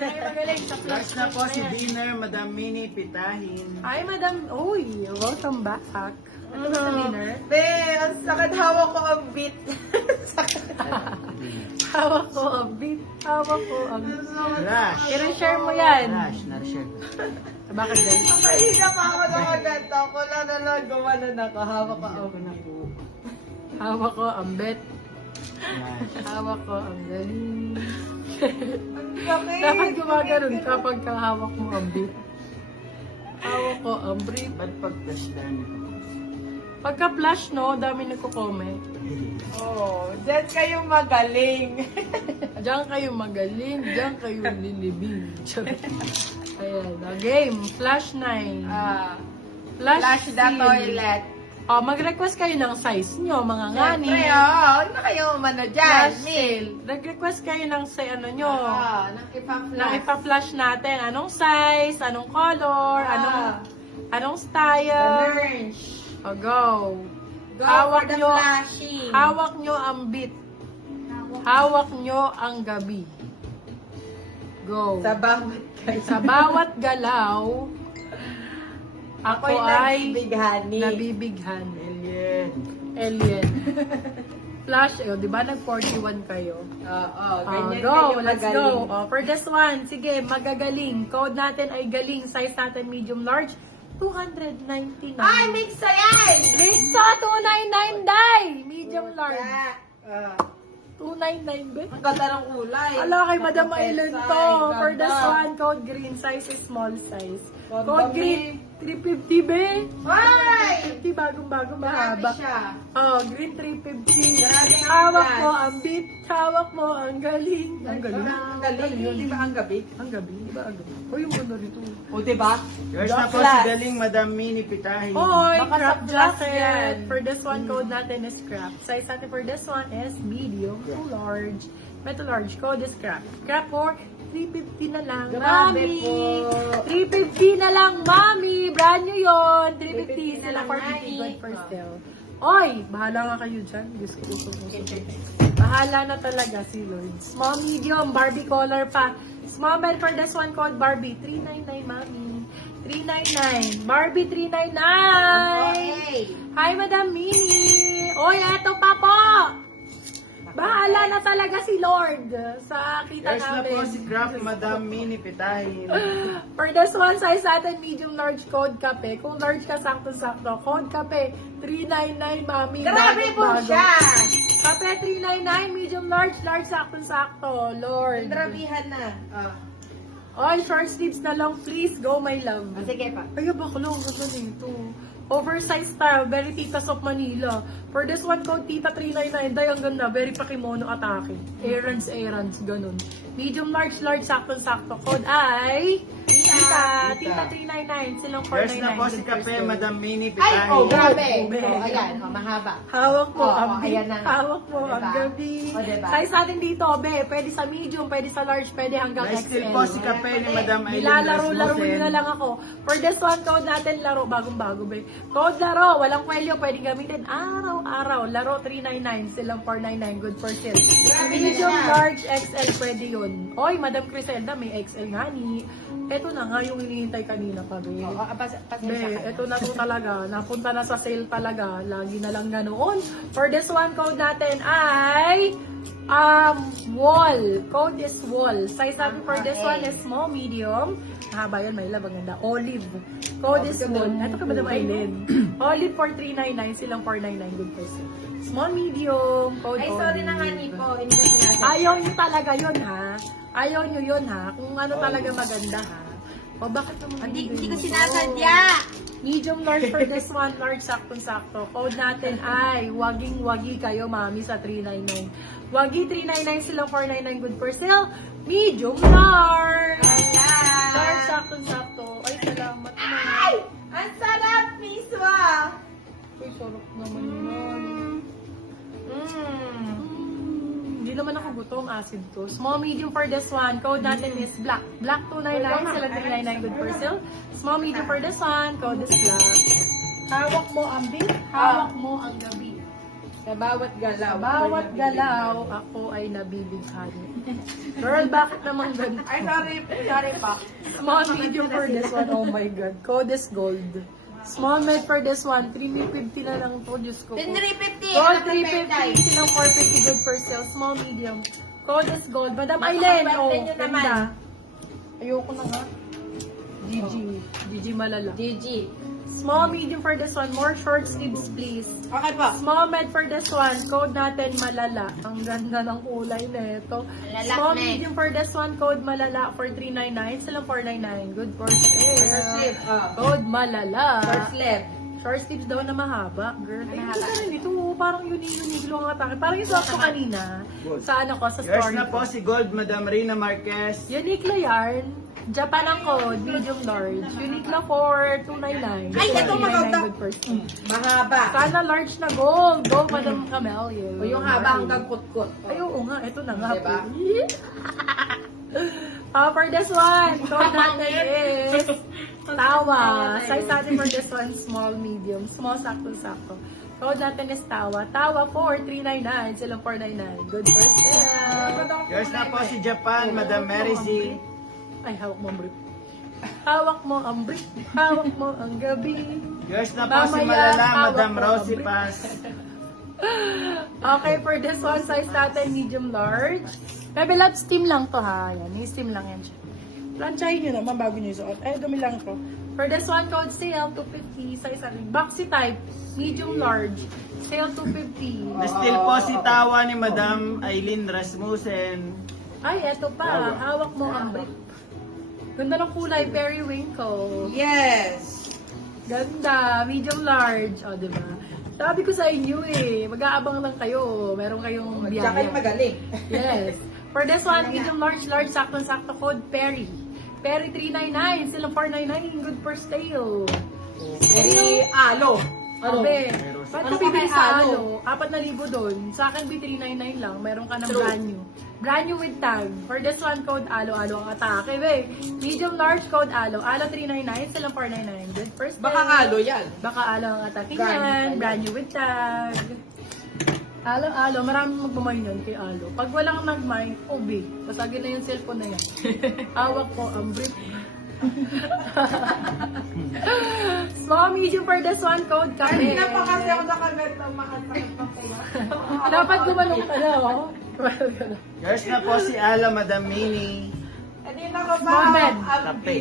magaling sa flash. Last na po si Dinner, Madam Mini Pitahin. Ay, Madam, uy, welcome back. Ano ba sa dinner? Be, ang sakit hawak ko ang beat. Hawak ko ang beat. Hawak ko ang... Flash. I-share mo yan. Flash, na-share. Bakit ganun? Nakahiga pa ako sa ganito. Ako lang na lang gumanon ako. Hawak ko ang Hawak ko ang bet. Flash. Hawak ko ang galing. Ang sakit. Dapat gumaganon kapag kahawak mo ang beat. Hawak ko ang brief. Ba't pag-flash lang? Pagka-flash, no, dami nagko-comment. Oh, dyan kayo magaling. Diyan kayo magaling, diyan kayo lilibing. Charot. Ayan, game, flash 9. Flash the seal. toilet. Oh, mag-request kayo ng size nyo, mga ngani. Siyempre, huwag na kayo umano dyan. Flash seal. Nag-request kayo ng ano nyo. Nang ipang-flash. Na ipa-flash natin. Anong size, anong color, anong style. Merge. O, go. Go Hawak for the nyo. flashing. Hawak nyo ang beat. Hawak nyo ang gabi. Go. Sa bawat kayo. Sa bawat galaw, ako Ako'y ay nabibighani. nabibighan. Alien. Alien. Flash, di ba nag-41 kayo? Oo, Go, ganyan kayo let's magaling. go. For this one, sige, magagaling. Code natin ay galing. Size natin medium large. 299. Ay, mix na yan! Mixo, 299 dai. Medium large. Ah, 299 ba? ang ganda ng kulay. Ala, kay Madam Aileen to. Ay, For this ganda. one, code green. Size is small size. Ganda, Code green, 350 be. Ay! 350, bagong-bago, Grabe mahaba. siya. Oh, green 350. Grabe ang Hawak flash. mo ang beat. Hawak mo ang galing. Ang galing. Ang galing yun. Di ba ang gabi? Ang gabi, di ba ang gabi? O yung ano rito. O, di ba? Yours na po si Flash. Galing, Madam Mini Pitahin. Hoy, Baka crop sa flash jacket. yan. For this one, code natin is crop. Size natin for this one is medium to large. Metal large, code is crop. Crop for 350 na lang, Grabe mami. po. 350 na lang, mami. Brand new yun. 350 350 sila na for lang, 50 mami. good for sale. Oy, bahala nga kayo dyan. Diyos ko. Bahala na talaga si Lord. Small, medium, Barbie color pa. Small bed for this one called Barbie. 399, mami. 399. Barbie, 399. Okay. Hi, Madam Mini. Oy, eto pa po. Bahala na talaga si Lord sa kita Yours na namin. po si Craft, Madam Mini Pitahin. For this one, size natin, medium large code kape. Kung large ka, sakto-sakto. Code kape, 399, mami. Grabe po Bago-bago. siya. Kape, 399, medium large, sakto-sakto. Lord. Grabihan na. All short sleeves na lang, please. Go, my love. Sige pa. Ay, baklo, ganda nito. Oversized style, very Titas of Manila. For this one code, Tita 399, day ang ganda, very pakimono atake. Errands, ganun. Medium, large, sakto-sakto. Code ay... Tita 399, silang Yours 499. na po si Kape, Madam Mini Ay, Pitahin. oh, grabe. Grabe. Oh, ayan, oh, mahaba. Hawak mo Oo, ang ayan na. hawak mo Diba? ang gabi. O, diba? Size natin dito, be, pwede sa medium, pwede sa large, pwede hanggang Nice XL. still po si Kape ni Madam Aileen. Nilalaro-laro Rasmussen. nyo na lang ako. For this one, code natin, laro, bagong-bago, be. Code laro, walang kwelyo, pwedeng gamitin araw-araw. Laro, 399, silang 499, good for sale. Grabe na Medium, siya. large, XL, pwede yun. Oy, Madam Criselda, may XL nga ni. Eto na nga yung hinihintay kanina pa, be. Oh, Be, ito na to talaga. Napunta na sa sale talaga. Lagi na lang ganoon. For this one, code natin ay wall. Code is wall. Size natin for this one is small, medium. Haba yun, may labang ganda. Olive. Code is wall. Ito ka ba na Aileen? Olive for 399, silang 499. Good person. Small, medium. Code Ay, sorry na nga, olive. Nipo. Hindi ko sinasabi. Ayaw nyo talaga yun, ha? Ayaw nyo yun, ha? Kung ano talaga maganda, ha? O, bakit naman Hindi ko ito? sinasadya. Medium large for this one, large saktong-sakto. Code natin ay waging-wagi kayo, mami, sa 399. Wagi 399 silang 499 good for sale. Medium large. Large saktong-sakto. Ay, salamat naman. Ay! Ang sarap, miswa! Uy, sarap naman yun. Hindi naman ako gutom, acid to. Small, medium for this one. Code natin is black. Black 299, sila 399 good for sale. Small, medium for this one. Code is black. Hawak mo ang beat, hawak mo ang gabi. Sa bawat galaw. Sa bawat galaw, ako ay nabibighani. Girl, bakit naman ganito? Ay, sorry pa. Small, medium for this one. Oh my God. Code is gold. Small, med for this one. 350 na lang po. Diyos ko po. 350. Gold, 350. Silang 450 good per sale. Small, medium. Code is gold. Madam Aileen. Oh, Makakabante nyo naman. ganda. Ayoko na nga. GG. GG malala. GG. Small, medium for this one. More short sleeves, please. Okay po. Small med for this one. Code natin malala. Ang ganda ng kulay na ito. Malala, Small, med. medium for this one. Code malala for 399. Silang 499. Good for Short sale. sleeve. Code malala. Short sleeve. Short sleeves daw na mahaba. Girl, ay, Mahaba. ito rin ito. Parang unique lang ang atake. Parang yung swap ko kanina. Good. Sa ano ko, sa Yours story na ko. po si Gold, Madam Rina Marquez. Uniqlo yarn. Japan ang code. Medium large. Uniqlo for 299. Ay, ito maganda. Good for sale. Mahaba. Sana large na gold. Go, Madam Camellia. O yung haba hanggang kutkot. Ay, oo nga. Ito na nga Diba? po. For this one, code natin is Tawa. Size natin for this one, small, medium. Small, sakto-sakto. Code natin is Tawa. Tawa for 399. Silang 499. Good for sale. Yours na po si Japan, Madam Mary C. Ay, hawak mo ang brief. Hawak mo ang brief. Hawak mo ang gabi. Yours na po si Mamaya, Malala, hawak Madam mo, Rosie Ambre. Paz. Okay, for this one, size natin, medium large. Bebe, love steam lang to ha. Yan, yung steam lang yan siya. Planchahin nyo naman bago nyo isuot. Ay, dumi lang to. For this one, code sale, 250. Size natin, boxy type, medium large. Sale, 250. Na still po si Tawa ni Madam Aileen Rasmussen. Ay, eto pa. Hawak mo ang brief. Ganda ng kulay, periwinkle. Yes. Ganda, medium large. O, diba? Sabi ko sa inyo eh, mag-aabang lang kayo. Meron kayong Tsaka biyaya. yung magaling. Yes. For this one, medium large, sakto-sakto code, Perry. Perry 399, silang 499, good for sale. Very alo. Ano? Abe, ba't Ano ka bibili ka sa kay ano? 4,000 doon. Sa akin, B399 lang. Meron ka ng True. brand new. Brand new with tag. For this one, code alo ang atake. Be, medium large, code alo. Alo 399, silang 499. Good for sale. Baka alo yan. Baka alo ang atake Brand new pa yan. yan. Brand new with tag. Alo, maraming magmamay yun kay Alo. Pag walang nagmay, ubi. Pasagin na yung cellphone na yan. Awak ko, ang brief. Small, medium for this one, code kami. Hindi na pa kasi ako nakaganda. Makasakit pa kaya. Dapat gumanong ka na, oh. Gumanong ka na. Yours na po si Ala, Madam Mini. Hindi na ko ba? Mohamed. Tape.